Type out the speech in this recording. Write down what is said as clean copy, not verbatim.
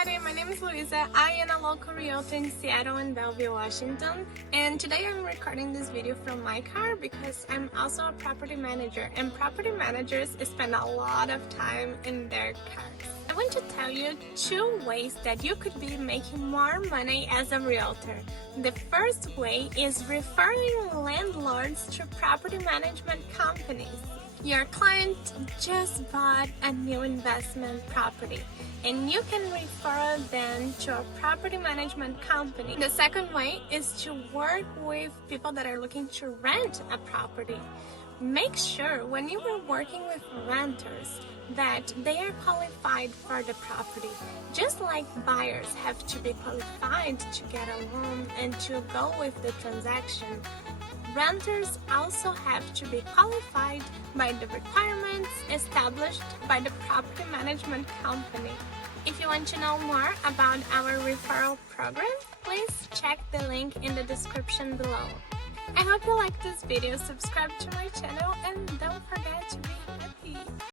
everybody, my name is Luiza. I am a local realtor in Seattle and Bellevue, Washington, and today I'm recording this video from my car because I'm also a property manager, and property managers spend a lot of time in their cars. I want to tell you 2 ways that you could be making more money as a realtor. The first way is referring landlords to property management companies. Your client just bought a new investment property and you can refer them to a property management company. The second way is to work with people that are looking to rent a property. Make sure when you are working with renters that they are qualified for the property. Just like buyers have to be qualified to get a loan and to go with the transaction, renters also have to be qualified by the requirements established by the property management company. If you want to know more about our referral program, please check the link in the description below. I hope you like this video, subscribe to my channel, and don't forget to be happy.